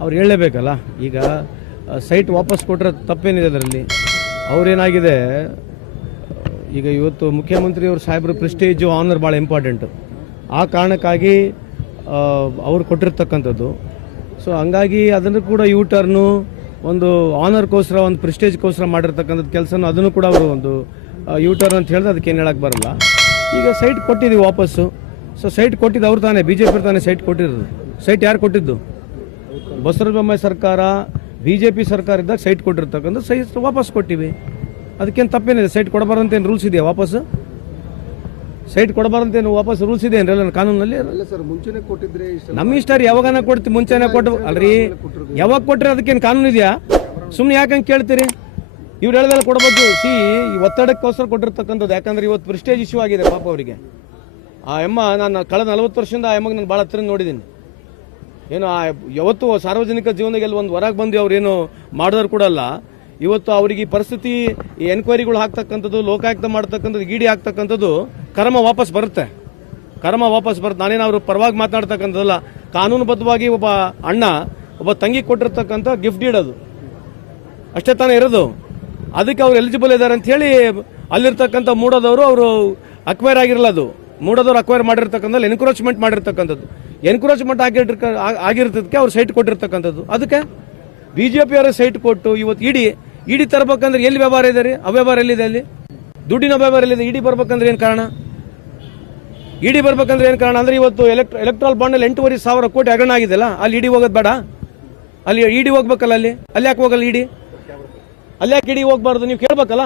ಅವ್ರು ಹೇಳಲೇಬೇಕಲ್ಲ. ಈಗ ಸೈಟ್ ವಾಪಸ್ ಕೊಟ್ಟರೆ ತಪ್ಪೇನಿದೆ ಅದರಲ್ಲಿ? ಅವ್ರೇನಾಗಿದೆ, ಈಗ ಇವತ್ತು ಮುಖ್ಯಮಂತ್ರಿಯವರು ಸಾಹೇಬ್ರ ಪ್ರೆಸ್ಟೇಜು ಆನರ್ ಭಾಳ ಇಂಪಾರ್ಟೆಂಟು. ಆ ಕಾರಣಕ್ಕಾಗಿ ಅವ್ರು ಕೊಟ್ಟಿರ್ತಕ್ಕಂಥದ್ದು. ಸೊ ಹಂಗಾಗಿ ಅದನ್ನು ಕೂಡ ಯೂ ಟರ್ನು ಒಂದು ಆನರ್ಗೋಸ್ಕರ, ಒಂದು ಪ್ರೆಸ್ಟೇಜ್ಗೋಸ್ಕರ ಮಾಡಿರ್ತಕ್ಕಂಥದ್ದು ಕೆಲಸನೂ ಅದನ್ನು ಕೂಡ ಅವರು ಒಂದು ಯೂ ಟರ್ನ್ ಅಂತ ಹೇಳಿದ್ರೆ ಅದಕ್ಕೆ ಏನು ಹೇಳಕ್ಕೆ ಬರಲ್ಲ. ಈಗ ಸೈಟ್ ಕೊಟ್ಟಿದ್ದೀವಿ ವಾಪಸ್ಸು. ಸೊ ಸೈಟ್ ಕೊಟ್ಟಿದ್ದು ಅವ್ರು ತಾನೇ, BJP ತಾನೇ ಸೈಟ್ ಕೊಟ್ಟಿರೋದು. ಸೈಟ್ ಯಾರು ಕೊಟ್ಟಿದ್ದು? ಬಸವರಾಜ ಬೊಮ್ಮಾಯಿ ಸರ್ಕಾರ, BJP ಸರ್ಕಾರ ಇದ್ದಾಗ ಸೈಟ್ ಕೊಟ್ಟಿರ್ತಕ್ಕಂಥ ಸೈಟ್ ವಾಪಸ್ ಕೊಟ್ಟಿವಿ. ಅದಕ್ಕೇನು ತಪ್ಪೇನಿದೆ? ಸೈಟ್ ಕೊಡಬಾರಂತೇನು ರೂಲ್ಸ್ ಇದೆಯಾ? ವಾಪಸ್ಸು ಸೈಟ್ ಕೊಡಬಾರಂತೇನು ವಾಪಸ್ ರೂಲ್ಸ್ ಇದೆ ಏನ್ರಲ್ಲ ಕಾನೂನಲ್ಲಿ? ನಮ್ಮ ಇಷ್ಟ ರೀ, ಯಾವಾಗನ ಕೊಡ್ತೀವಿ, ಮುಂಚೆನೇ ಕೊಟ್ಟು ಅಲ್ರಿ, ಯಾವಾಗ ಕೊಟ್ಟರೆ ಅದಕ್ಕೇನು ಕಾನೂನು ಇದೆಯಾ? ಸುಮ್ಮನೆ ಯಾಕಂಗೆ ಕೇಳ್ತೀರಿ? ಇವ್ರು ಹೇಳ್ದಲ್ಲ ಕೊಡಬಹುದು. ಈ ಒತ್ತಡಕ್ಕೋಸ್ಕರ ಕೊಟ್ಟಿರ್ತಕ್ಕಂಥದ್ದು. ಯಾಕಂದ್ರೆ ಇವತ್ತು ಪ್ರೆಸ್ಟೇಜ್ ಇಶ್ಯೂ ಆಗಿದೆ ಪಾಪ ಅವರಿಗೆ. ಆ ಅಮ್ಮ, ನಾನು ಕಳೆದ 40 ವರ್ಷದಿಂದ ಆ ಅಮ್ಮಗೆ ನಾನು ಭಾಳ ಹತ್ರ ನೋಡಿದ್ದೀನಿ. ಏನು ಯಾವತ್ತು ಸಾರ್ವಜನಿಕ ಜೀವನದಲ್ಲಿ ಒಂದು ಹೊರಗೆ ಬಂದು ಅವ್ರು ಏನು ಮಾಡಿದವ್ರು ಕೂಡ ಅಲ್ಲ. ಇವತ್ತು ಅವ್ರಿಗೆ ಈ ಪರಿಸ್ಥಿತಿ, ಈ ಎನ್ಕ್ವೈರಿಗಳು ಹಾಕ್ತಕ್ಕಂಥದ್ದು, ಲೋಕಾಯುಕ್ತ ಮಾಡ್ತಕ್ಕಂಥದ್ದು, ಇಡಿ ಹಾಕ್ತಕ್ಕಂಥದ್ದು ಕರ್ಮ ವಾಪಸ್ ಬರುತ್ತೆ. ನಾನೇನು ಅವ್ರ ಪರವಾಗಿ ಮಾತನಾಡ್ತಕ್ಕಂಥದ್ದಲ್ಲ. ಕಾನೂನುಬದ್ಧವಾಗಿ ಒಬ್ಬ ಅಣ್ಣ ಒಬ್ಬ ತಂಗಿ ಕೊಟ್ಟಿರ್ತಕ್ಕಂಥ ಗಿಫ್ಟ್ ಡೀಡ್ ಅದು ಅಷ್ಟೇ ತಾನೇ ಇರೋದು. ಅದಕ್ಕೆ ಅವ್ರು ಎಲಿಜಿಬಲ್ ಇದ್ದಾರೆ ಅಂತ ಹೇಳಿ ಅಲ್ಲಿರ್ತಕ್ಕಂಥ ಮೂಡೋದವರು ಅವರು ಅಕ್ವೈರ್ ಆಗಿರಲ್ಲ. ಅದು ಮೂಡೋದವ್ರು ಅಕ್ವೈರ್ ಮಾಡಿರ್ತಕ್ಕಂಥದ್ದು ಎನ್ಕ್ರೋಚ್ಮೆಂಟ್ ಮಾಡಿರ್ತಕ್ಕಂಥದ್ದು. ಎನ್ಕ್ರೋಚ್ಮೆಂಟ್ ಆಗಿರ್ತದಕ್ಕೆ ಅವ್ರು ಸೈಟ್ ಕೊಟ್ಟಿರ್ತಕ್ಕಂಥದ್ದು. ಅದಕ್ಕೆ BJP ಅವರ ಸೈಟ್ ಕೊಟ್ಟು ಇವತ್ತು ಇಡಿ ತರಬೇಕಂದ್ರೆ ಎಲ್ಲಿ ವ್ಯವಹಾರ ಇದೆ ರೀ? ಅವ್ಯವಹಾರ ಎಲ್ಲಿದೆ? ಅಲ್ಲಿ ದುಡ್ಡಿನ ವ್ಯವಹಾರ ಎಲ್ಲಿದೆ? ಇಡಿ ಬರ್ಬೇಕಂದ್ರೆ ಏನು ಕಾರಣ? ಇಡಿ ಬರ್ಬೇಕಂದ್ರೆ ಏನು ಕಾರಣ ಅಂದ್ರೆ ಇವತ್ತು ಎಲೆಕ್ಟ್ರಲ್ ಬಾಂಡಲ್ಲಿ 8,500 ಕೋಟಿ ಹಗರಣ ಆಗಿದೆಲ್ಲ, ಅಲ್ಲಿ ಇಡಿ ಹೋಗೋದು ಬೇಡ? ಅಲ್ಲಿ ಇಡಿ ಹೋಗ್ಬೇಕಲ್ಲ? ಅಲ್ಲಿ ಯಾಕೆ ಹೋಗಲ್ಲ ಇಡಿ? ಅಲ್ಲಿ ಯಾಕೆ ಇಡಿ ಹೋಗ್ಬಾರ್ದು? ನೀವು ಕೇಳ್ಬೇಕಲ್ಲ.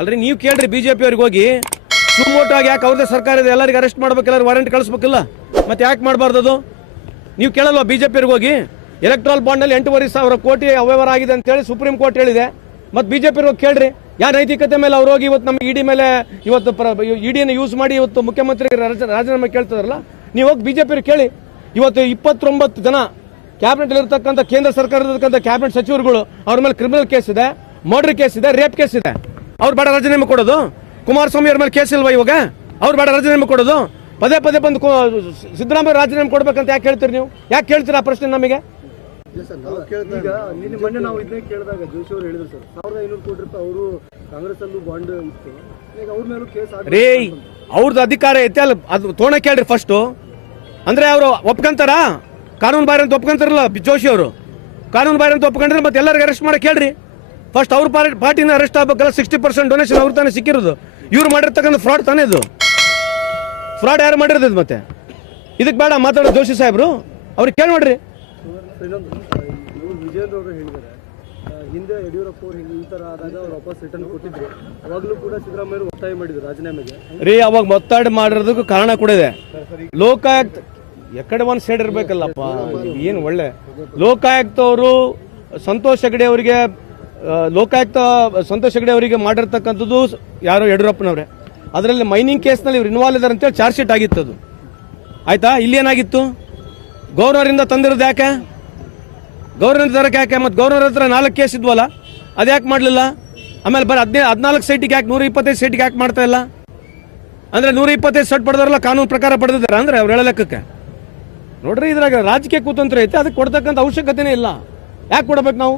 ಅಲ್ರಿ ನೀವು ಕೇಳ್ರಿ BJP ಅವ್ರಿಗೆ ಹೋಗಿ, ಸುಮ್ಮೋಟಾಗಿ ಯಾಕೆ ಅವ್ರದೇ ಸರ್ಕಾರ ಇದೆ, ಎಲ್ಲರಿಗೂ ಅರೆಸ್ಟ್ ಮಾಡ್ಬೇಕು, ಎಲ್ಲರೂ ವಾರೆಂಟ್ ಕಳಿಸ್ಬೇಕಲ್ಲ, ಮತ್ತೆ ಯಾಕೆ ಮಾಡಬಾರ್ದು ಅದು? ನೀವು ಕೇಳಲ್ವಾ BJP ಅವ್ರಿಗೆ ಹೋಗಿ? ಎಲೆಕ್ಟ್ರಲ್ ಬಾಂಡಲ್ಲಿ 8,500 ಕೋಟಿ ಅವ್ಯವಹಾರ ಆಗಿದೆ ಅಂತ ಹೇಳಿ ಸುಪ್ರೀಂ ಕೋರ್ಟ್ ಹೇಳಿದೆ. ಮತ್ತೆ BJP ಅವ್ರಿಗೆ ಕೇಳ್ರಿ, ಯಾವ ನೈತಿಕತೆ ಮೇಲೆ ಅವ್ರು ಹೋಗಿ ಇವತ್ತು ನಮಗೆ ಇಡಿ ಮೇಲೆ ಇವತ್ತು ಇಡಿಯನ್ನು ಯೂಸ್ ಮಾಡಿ ಇವತ್ತು ಮುಖ್ಯಮಂತ್ರಿ ರಾಜೀನಾಮೆ ಕೇಳ್ತಾರಲ್ಲ, ನೀವು ಹೋಗಿ BJP ಅವ್ರಿಗೆ ಕೇಳಿ. ಇವತ್ತು 29 ಜನ ಕ್ಯಾಬಿನೆಟ್ ಇರತಕ್ಕಂಥ ಕೇಂದ್ರ ಸರ್ಕಾರದ ಕ್ಯಾಬಿನೆಟ್ ಸಚಿವರುಗಳು, ಅವ್ರ ಮೇಲೆ ಕ್ರಿಮಿನಲ್ ಕೇಸ್ ಇದೆ, ಮರ್ಡರ್ ಕೇಸ್ ಇದೆ, ರೇಪ್ ಕೇಸ್ ಇದೆ. ಅವ್ರು ಬೇಡ ರಾಜೀನಾಮೆ ಕೊಡೋದು? ಕುಮಾರಸ್ವಾಮಿ ಅವ್ರ ಮೇಲೆ ಕೇಸ್ ಇಲ್ವಾ ಇವಾಗ? ಅವ್ರು ಬೇಡ ರಾಜೀನಾಮೆ ಕೊಡೋದು? ಪದೇ ಬಂದು ಸಿದ್ದರಾಮಯ್ಯ ರಾಜೀನಾಮೆ ಕೊಡ್ಬೇಕಂತ ಯಾಕೆ ಹೇಳ್ತೀರಿ ನೀವು? ಯಾಕೆ ಕೇಳ್ತೀರಾ ಆ ಪ್ರಶ್ನೆ ನಮಗೆ? ಈಗ ಮೊನ್ನೆ ನಾವು ಇದನ್ನೇ ಕೇಳಿದಾಗ ಜೋಶಿ ಅವರು ಹೇಳಿದ್ರು ಸರ್, 1,500 ಕೋಟಿ ರೂಪಾಯಿ ಅವರು ಕಾಂಗ್ರೆಸ್ ಅಲ್ಲೂ ಬಾಂಡ್ ಇತ್ತು, ಈಗ ಅವ್ರ ಮೇಲೂ ಕೇಸ್ ರೀ. ಅವ್ರದ್ದು ಅಧಿಕಾರ ಐತೆ, ಅಲ್ಲ ಅದು ತೋಣ ಕೇಳ್ರಿ ಫಸ್ಟ್. ಅಂದ್ರೆ ಅವರು ಒಪ್ಕೊಂತಾರ? ಕಾನೂನು ಬಾರಿ ಅಂತ ಒಪ್ಕೊಂತಾರಲ್ಲ ಜೋಶಿ ಅವರು. ಕಾನೂನು ಬಾರಿ ಅಂತ ಒಪ್ಕೊಂಡ್ರೆ ಮತ್ತೆ ಎಲ್ಲರಿಗೂ ಅರೆಸ್ಟ್ ಮಾಡಕ್ಕೆ ಹೇಳ್ರಿ. ಫಸ್ಟ್ ಅವ್ರ ಪಾರ್ಟಿನ ಅರೆಸ್ಟ್ ಆಗ್ಬೇಕಲ್ಲ. 60% ಡೊನೇಷನ್ ಅವ್ರು ತಾನೇ ಸಿಕ್ಕಿರೋದು. ಇವ್ರು ಮಾಡಿರ್ತಕ್ಕಂಥ ಫ್ರಾಡ್ ತಾನೇ ಇದು. ಫ್ರಾಡ್ ಯಾರು ಮಾಡಿರೋದು? ಮತ್ತೆ ಇದಕ್ಕೆ ಬೇಡ ಮಾತಾಡೋ ಜೋಶಿ ಸಾಹೇಬ್ರು, ಅವ್ರಿಗೆ ಕೇಳಿ ನೋಡ್ರಿ. ವಿಜಯೇಂದ್ರ ಅವರು ಹೇಳಿದ್ದಾರೆ, ಹಿಂದೆ ಯಡಿಯೂರಪ್ಪ ಅವರು ಈ ಥರ ಆದಾಗ ಅವ್ರು ವಾಪಸ್ ರಿಟರ್ನ್ ಕೊಟ್ಟಿದ್ರು. ಅವಾಗಲೂ ಕೂಡ ಸಿದ್ದರಾಮಯ್ಯ ಒತ್ತಾಯ ಮಾಡಿದ್ರು ರಾಜೀನಾಮೆಗೆ. ರೀ ಅವಾಗ ಒತ್ತಾಡ ಮಾಡಿರೋದಕ್ಕೂ ಕಾರಣ ಕೂಡ ಇದೆ. ಲೋಕಾಯುಕ್ತ ಎಕಡೆ ಒಂದು ಸೈಡ್ ಇರಬೇಕಲ್ಲಪ್ಪ. ಏನು ಒಳ್ಳೆ ಲೋಕಾಯುಕ್ತ ಅವರು ಸಂತೋಷ್ ಹೆಗಡೆ ಅವರಿಗೆ, ಸಂತೋಷ್ ಹೆಗಡೆ ಅವರಿಗೆ ಮಾಡಿರ್ತಕ್ಕಂಥದ್ದು ಯಾರೋ ಯಡಿಯೂರಪ್ಪನವ್ರೆ. ಅದರಲ್ಲಿ ಮೈನಿಂಗ್ ಕೇಸ್ನಲ್ಲಿ ಇವ್ರು ಇನ್ವಾಲ್ವ್ ಇದ್ದಾರೆ ಅಂತೇಳಿ ಚಾರ್ಜ್ ಶೀಟ್ ಆಗಿತ್ತು. ಅದು ಆಯ್ತಾ? ಇಲ್ಲಿ ಏನಾಗಿತ್ತು? ಗವರ್ನರಿಂದ ತಂದಿರೋದು ಯಾಕೆ? ಗವರ್ನರ್ ತರಕ್ಕೆ ಯಾಕೆ? ಮತ್ತು ಗವರ್ನರ್ ಹತ್ರ 4 ಕೇಸ್ ಇದ್ವಲ್ಲ, ಅದು ಯಾಕೆ ಮಾಡಲಿಲ್ಲ? ಆಮೇಲೆ ಬರೀ 14 ಸೈಟಿಗೆ ಯಾಕೆ 125 ಸೈಟಿಗೆ ಯಾಕೆ ಮಾಡ್ತಾ ಇಲ್ಲ? ಅಂದರೆ 125 ಸೈಟ್ ಪಡೆದಾರಲ್ಲ, ಕಾನೂನು ಪ್ರಕಾರ ಪಡೆದಿದ್ದಾರೆ ಅಂದರೆ ಅವ್ರು ಹೇಳೋ ಲೆಕ್ಕಕ್ಕೆ. ನೋಡ್ರಿ, ಇದ್ರಾಗ ರಾಜಕೀಯ ಕುತಂತ್ರ ಐತೆ. ಅದಕ್ಕೆ ಕೊಡ್ತಕ್ಕಂಥ ಅವಶ್ಯಕತೆನೇ ಇಲ್ಲ. ಯಾಕೆ ಕೊಡಬೇಕು ನಾವು?